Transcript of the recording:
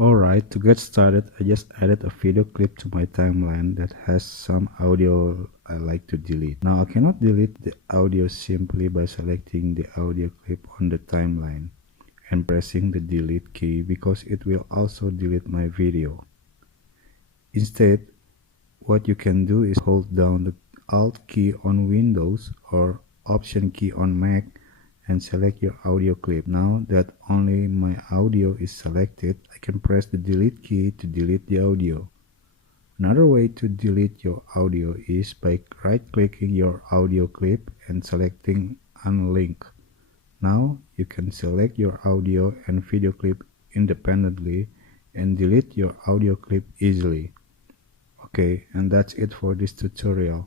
Alright, to get started, I just added a video clip to my timeline that has some audio I like to delete. Now I cannot delete the audio simply by selecting the audio clip on the timeline and pressing the delete key because it will also delete my video. Instead, what you can do is hold down the Alt key on Windows or Option key on Mac and select your audio clip. Now that only my audio is selected, I can press the delete key to delete the audio. Another way to delete your audio is by right-clicking your audio clip and selecting Unlink. Now you can select your audio and video clip independently and delete your audio clip easily. Okay, and that's it for this tutorial.